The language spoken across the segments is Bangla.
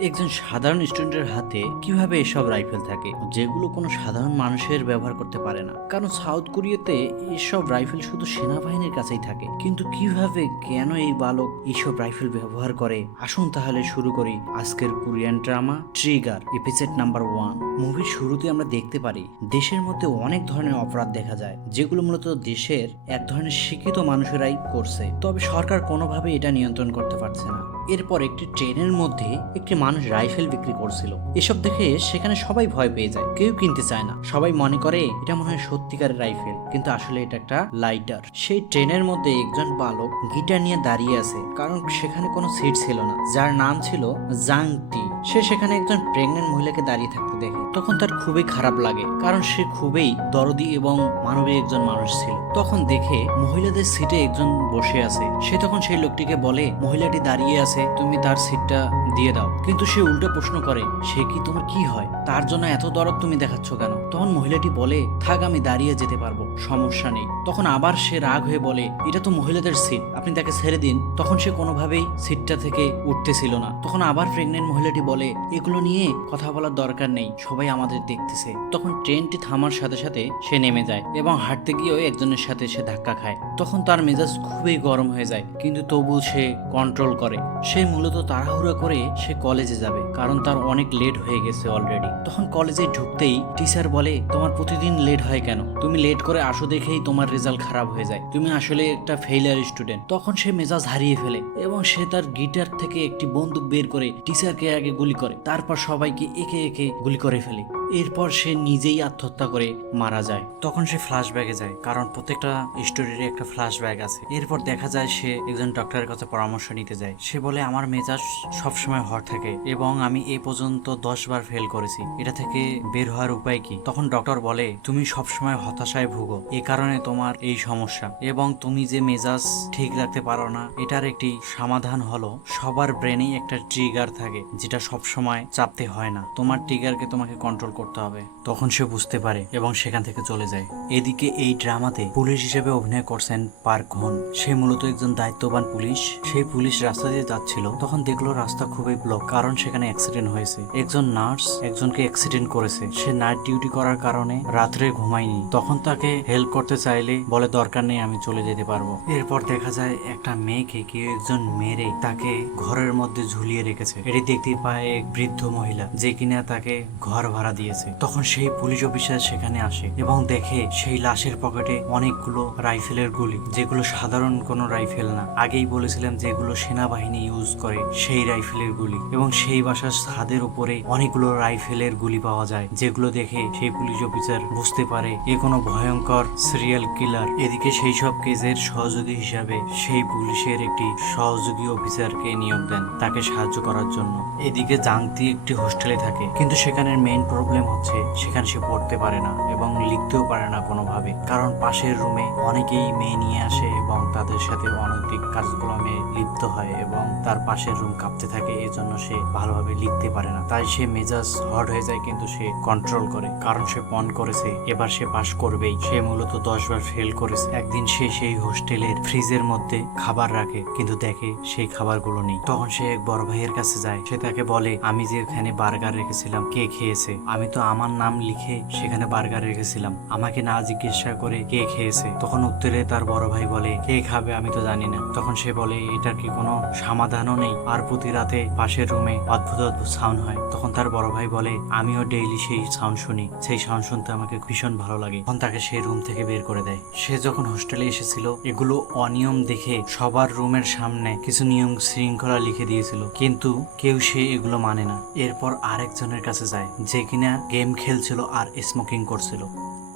একজন সাধারণ স্টুডেন্টের হাতে কীভাবে এসব রাইফেল থাকে, যেগুলো কোনো সাধারণ মানুষের ব্যবহার করতে পারে না? কারণ সাউথ কোরিয়াতে এসব রাইফেল শুধু সেনাবাহিনীর কাছেই থাকে। কিন্তু কীভাবে কেন এই বালক এইসব রাইফেল ব্যবহার করে? আসুন তাহলে শুরু করি আজকের Korean drama trigger, episode number one. মুভির শুরুতে আমরা দেখতে পারি, দেশের মধ্যে অনেক ধরনের অপরাধ দেখা যায়, যেগুলো মূলত দেশের এক ধরনের শিক্ষিত মানুষেরাই করছে। তবে সরকার কোনোভাবে এটা নিয়ন্ত্রণ করতে পারছে না। এরপর একটি ট্রেনের মধ্যে একটি মানুষ রাইফেল বিক্রি করছিল। এসব দেখে সেখানে সবাই ভয় পেয়ে যায়, কেউ কিনতে চায় না। সবাই মনে করে এটা মনে হয় সত্যিকারের রাইফেল, কিন্তু আসলে এটা একটা লাইটার। সেই ট্রেনের মধ্যে একজন বালক গিটার নিয়ে দাঁড়িয়ে আছে, কারণ সেখানে কোনো সিট ছিল না, যার নাম ছিল জাংটি সে সেখানে একজন প্রেগনেন্ট মহিলাকে দাঁড়িয়ে থাকতে দেখে। তখন তার খুবই খারাপ লাগে, কারণ সে খুবই দরদি এবং মানবিক একজন মানুষ ছিল। তখন দেখে মহিলাদের সিটে একজন বসে আছে। সে তখন সেই লোকটিকে বলে, মহিলাটি দাঁড়িয়ে আছে, তুমি তার সিটটা দিয়ে দাও। কিন্তু সে উল্টো প্রশ্ন করে, সে কি তোমার কি হয়? তার জন্য এত দরদ তুমি দেখাচ্ছ কেন? তখন মহিলাটি বলে, থাক, আমি দাঁড়িয়ে যেতে পারব, সমস্যা নেই। তখন আবার সে রাগ হয়ে বলে, এটা তো মহিলাদের সিট আপনি তাকে ছেড়ে দিন। তখন সে কোনোভাবেই সিটটা থেকে উঠতেছিল না। তখন আবার প্রেগনেন্ট মহিলাটি বলে, এগুলো নিয়ে কথা বলার দরকার নেই, সবাই আমাদের দেখতেছে। তখন ট্রেনটি থামার সাথে সাথে সে নেমে যায় এবং হাঁটতে গিয়েও একজনের সাথে সে ধাক্কা খায়। তখন তার মেজাজ খুবই গরম হয়ে যায়, কিন্তু তবু সে কন্ট্রোল করে। সে মূলত তাড়াহুড়া করে সে কলেজে যাবে, কারণ তার অনেক লেট হয়ে গেছে অলরেডি তখন কলেজে ঢুকতেই টিচার বলে তোমার প্রতিদিন লেট হয় কেন? তুমি লেট করে আসো দেখেই তোমার রেজাল্ট খারাপ হয়ে যায়। তুমি আসলে একটা ফেইলিয়ার স্টুডেন্ট তখন সে মেজাজ হারিয়ে ফেলে এবং সে তার গিটার থেকে একটি বন্দুক বের করে টিচারকে আগে গুলি করে। তারপর সবাইকে একে একে গুলি করে ফেলে। এরপর সে নিজেই আত্মহত্যা করে মারা যায়। তখন সে ফ্ল্যাশব্যাগে যায়, কারণ প্রত্যেকটা স্টোরির একটা ফ্ল্যাশব্যাগ আছে। এরপর দেখা যায় সে একজন ডক্টরের কাছে পরামর্শ নিতে যায়। সে বলে, আমার মেজাজ সবসময় হট থাকে এবং আমি এ পর্যন্ত দশ বার ফেল করেছি। এটা থেকে বের হওয়ার উপায় কি? তখন ডক্টর বলে, তুমি সবসময় হতাশায় ভুগো। এ কারণে তোমার এই সমস্যা এবং তুমি যে মেজাজ ঠিক রাখতে পারো না, এটার একটি সমাধান হলো সবার ব্রেনেই একটা ট্রিগার থাকে, যেটা সবসময় চাপতে হয় না। তোমার ট্রিগারকে তোমাকে কন্ট্রোল করতে হবে। তখন সে বুঝতে পারে এবং সেখান থেকে চলে যায়। এদিকে এই ড্রামাতে পুলিশ হিসেবে অভিনয় করছেন পার্ক হন। সে মূলত একজন দায়িত্ববান পুলিশ। সেই পুলিশ রাস্তা দিয়ে যাচ্ছিল। তখন দেখল রাস্তা খুবই ব্লক কারণ সেখানে অ্যাক্সিডেন্ট হয়েছে। একজন নার্স একজনকে অ্যাক্সিডেন্ট করেছে। সে নাইট ডিউটি করার কারণে রাত্রে ঘুমায়নি। তখন তাকে হেল্প করতে চাইলে বলে, দরকার নেই, আমি চলে যেতে পারব। এরপর দেখা যায় একটা মেয়েকে কেউ একজন মেরে তাকে ঘরের মধ্যে ঝুলিয়ে রেখেছে। এটি দেখতে পায় এক বৃদ্ধ মহিলা, যে কিনা তাকে ঘর ভাড়া দিয়েছে। তখন সেই পুলিশ অফিসার সেখানে আসে এবং দেখে সেই লাশের পকেটে অনেকগুলো রাইফেলের গুলি, যেগুলো সাধারণ কোনো রাইফেল না। আগেই বলেছিলাম যেগুলো সেনাবাহিনী ইউজ করে, সেই রাইফেলের গুলি। এবং সেই বাসার ছাদের উপরে অনেকগুলো রাইফেলের গুলি পাওয়া যায়, যেগুলো দেখে সেই পুলিশ অফিসার বুঝতে পারে এ কোনো ভয়ঙ্কর সিরিয়াল কিলার এদিকে সেই সব কেসের সহযোগী হিসাবে সেই পুলিশের একটি সহযোগী অফিসারকে নিয়োগ দেন, তাকে সাহায্য করার জন্য। এদিকে জাংতি একটি হোস্টেলে থাকে, কিন্তু সেখানের মেইন প্রবলেম হচ্ছে, সেখানে সে পড়তে পারে না এবং লিখতেও পারে না কোনোভাবে। কারণ পাশের রুমে অনেকেই মেয়ে নিয়ে আসে এবং তাদের সাথে অনৈতিক কার্যক্রমে লিপ্ত হয় এবং তার পাশের রুম কাঁপতে থাকে, এজন্য সে ভালোভাবে লিখতে পারে না। তাই সে মেজাজ হট হয়ে যায় কিন্তু সে কন্ট্রোল করে। কারণ সে পণ করেছে, এবার সে পাশ করবেই। সে মূলত দশ বার ফেল করেছে। একদিন সে সেই হোস্টেলের ফ্রিজের মধ্যে খাবার রাখে, কিন্তু দেখে সেই খাবারগুলো নেই। তখন সে এক বড় ভাইয়ের কাছে যায়। সে তাকে বলে, আমি যে এখানে বার্গার রেখেছিলাম, কে খেয়েছে? আমি তো আমার নাম লিখে সেখানে বার্গার রেখেছিলাম। আমাকে না জিজ্ঞাসা করে কে খেয়েছে, তখন উত্তরে তার বড় ভাই বলে, কে খাবে আমি তো জানি না। তখন সে বলে, এটার কি কোনো সমাধানও নেই? আর প্রতি রাতে পাশের রুমে অদ্ভুত অদ্ভুত সাউন্ড হয়। তখন তার বড় ভাই বলে, আমিও ডেইলি সেই সাউন্ড শুনি। সেই সাউন্ড শুনতে আমাকে ভীষণ ভালো লাগে। তখন তাকে সেই রুম থেকে বের করে দেয়। সে যখন হোস্টেলে এসেছিল, এগুলো অনিয়ম দেখে সবার রুমের সামনে কিছু নিয়ম শৃঙ্খলা লিখে দিয়েছিল। কিন্তু কেউ সে এগুলো মানে না। এরপর আরেকজনের কাছে যায়, যে কিনা গেম খেলছিল আর স্মোকিং করছিল।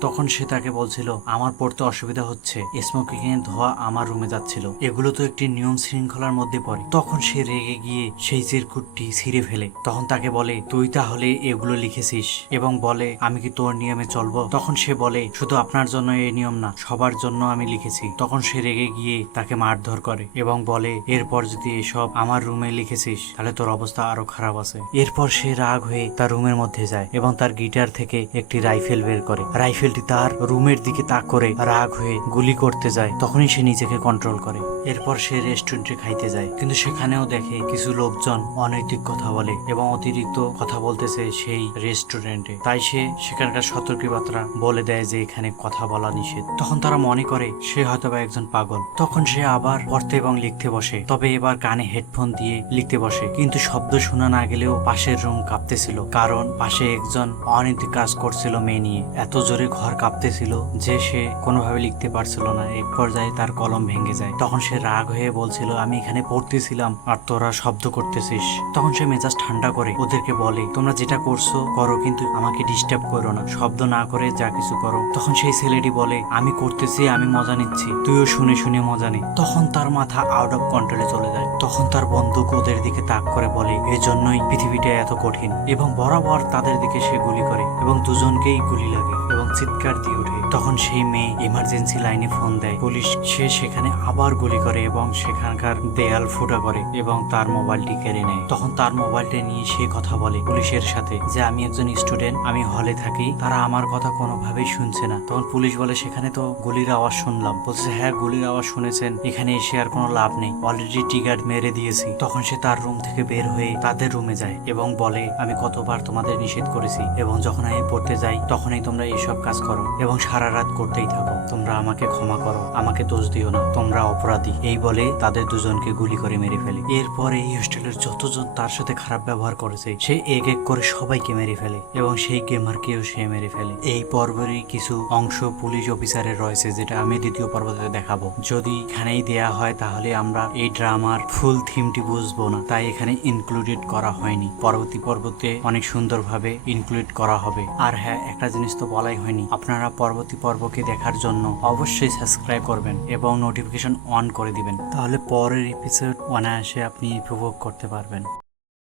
তখন সে তাকে বলছিল, আমার পড়তে অসুবিধা হচ্ছে। স্মোকিং এর ধোয়া আমার রুমে যাচ্ছিল। এগুলো তো একটি নিয়ম শৃঙ্খলার মধ্যে পড়ে। তখন সে রেগে গিয়ে সেই চিরকুটটি ছিঁড়ে ফেলে। তখন তাকে বলে, তুই তাহলে এগুলো লিখেছিস? এবং বলে, আমি কি তোর নিয়মে চলবো? তখন সে বলে, শুধু আপনার জন্য এই নিয়ম না, সবার জন্য আমি লিখেছি। তখন সে রেগে গিয়ে তাকে মারধর করে এবং বলে, এরপর যদি এসব আমার রুমে লিখেছিস, তাহলে তোর অবস্থা আরও খারাপ আছে। এরপর সে রাগ হয়ে তার রুমের মধ্যে যায় এবং তার গিটার থেকে একটি রাইফেল বের করে। রাইফেল রাইফেলটি তার রুমের দিকে তাক করে রাগ হয়ে গুলি করতে যায়। তখনই সে নিজেকে কন্ট্রোল করে। এরপর সে রেস্টুরেন্টে খাইতে যায়। কিন্তু সেখানেও দেখে কিছু লোকজন অনৈতিক কথা বলে এবং অতিরিক্ত কথা বলতেছে সেই রেস্টুরেন্টে তাই সে সেখানকার সতর্কবার্তা বলে দেয় যে এখানে কথা বলা নিষেধ। তখন তারা মনে করে সে হয়তো বা একজন পাগল। তখন সে আবার পড়তে এবং লিখতে বসে। তবে এবার কানে হেডফোন দিয়ে লিখতে বসে। কিন্তু শব্দ শোনা না গেলেও পাশের রুম কাঁপতেছিল। কারণ পাশে একজন অনৈতিক কাজ করছিল মেয়ে নিয়ে। এত জোরে ঘর কাঁপতেছিল যে সে কোনোভাবে লিখতে পারছিল না। এক পর্যায়ে তার কলম ভেঙে যায়। তখন সে রাগ হয়ে বলছিল, আমি এখানে পড়তেছিলাম আর তোরা শব্দ করতেছিস। তখন সে মেজাজ ঠান্ডা করে, ওদেরকে বলে, তোমরা যেটা করছ, করো, কিন্তু আমাকে ডিস্টার্ব করো না। শব্দ না করে যা কিছু করো। তখন সেই ছেলেটি বলে, আমি করতেছি, আমি মজা নিচ্ছি। তুইও শুনে শুনে মজা নে। তখন তার মাথা আউট অফ কন্ট্রোলে চলে যায়। তখন তার বন্দুক ওদের দিকে তাক করে বলে, এজন্যই পৃথিবীটা এত কঠিন। এবং বরাবর তাদের দিকে সে গুলি করে এবং দুজনকেই গুলি লাগে। চিৎকার দিয়ে ওঠে। তখন সেই মেয়ে ইমার্জেন্সি লাইনে ফোন দেয়। পুলিশ সে সেখানে আবার গুলি করে এবং সেখানকার দেয়াল ফুটা করে এবং তার মোবাইলটি কেড়ে নেয়। তখন তার মোবাইলটা নিয়ে সে কথা বলে পুলিশের সাথে যে, আমি একজন স্টুডেন্ট আমি হলে থাকি। তারা আমার কথা কোনোভাবেই শুনছে না। তখন পুলিশ বলে, সেখানে তো গুলির আওয়াজ শুনলাম। বলছে হ্যাঁ গুলির আওয়াজ শুনেছেন। এখানে এসে আর কোনো লাভ নেই। অলরেডি টিকার মেরে দিয়েছি। তখন সে তার রুম থেকে বের হয়ে তাদের রুমে যায় এবং বলে, আমি কতবার তোমাদের নিষেধ করেছি এবং যখন আমি পড়তে যাই, তখনই তোমরা এইসব কাজ করো। এবং সারা রাত করতেই থাকো। তোমরা আমাকে ক্ষমা করো, আমাকে দোষ দিও না। তোমরা অপরাধী। এই বলে তাদের দুজনকে গুলি করে মেরে ফেলে। এরপর এই হোস্টেলের যতজন তার সাথে খারাপ ব্যবহার করেছে, সে এক এক করে সবাইকে মেরে ফেলে এবং সেই গেমারকেও সে মেরে ফেলে। এই পর্বেরই কিছু অংশ পুলিশ অফিসারের রয়েছে, যেটা আমি দ্বিতীয় পর্বতে দেখাবো। যদি এখানেই দেয়া হয়, তাহলে আমরা এই ড্রামার ফুল থিমটি বুঝব না, তাই এখানে ইনক্লুডেড করা হয়নি। পরবর্তী পর্বতে অনেক সুন্দরভাবে ইনক্লুড করা হবে। আর হ্যাঁ একটা জিনিস তো বলাই হয়নি। আপনারা পরবর্তী পর্বকে দেখার জন্য অবশ্যই সাবস্ক্রাইব করবেন এবং নোটিফিকেশন অন করে দিবেন। তাহলে পরের এপিসোড অনায়াসে আপনি উপভোগ করতে পারবেন।